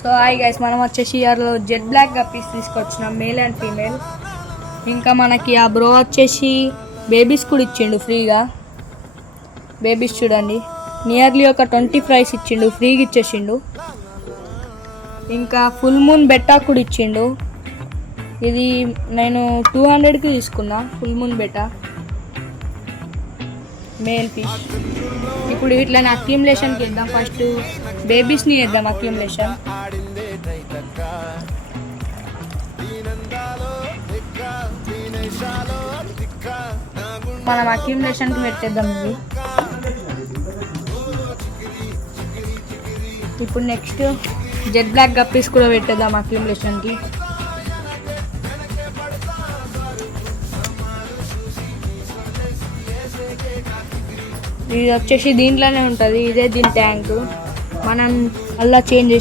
So hi guys, మనం వచ్చేసి ఇయర్లో జెట్ బ్లాక్ గప్పీస్ తీసుకొచ్చినాం, మేల్ అండ్ ఫీమేల్. ఇంకా మనకి ఆ బ్రో వచ్చేసి బేబీస్ కూడా ఇచ్చిండు ఫ్రీగా. బేబీస్ చూడండి, నియర్లీ ఒక 20 ఫ్రైస్ ఇచ్చిండు, ఫ్రీగా ఇచ్చేసిండు. ఇంకా ఫుల్ మూన్ బెట్టా కూడా ఇచ్చిండు. ఇది నేను 200కి తీసుకున్నా, ఫుల్ మూన్ బెట్టా మేల్ ఫిష్. ఇప్పుడు ఇట్లా అక్యూములేషన్కి ఇద్దాం. ఫస్ట్ బేబీస్ని వేద్దాం అక్యూములేషన్. మనం అక్యూములేషన్కి పెట్టేద్దాం ఇవి. ఇప్పుడు నెక్స్ట్ జెట్ బ్లాక్ గప్పీస్ కూడా పెట్టేద్దాం అక్యూములేషన్కి. ఇది వచ్చేసి దీంట్లోనే ఉంటుంది, ఇదే దీని ట్యాంకు. మనం అలా చేంజ్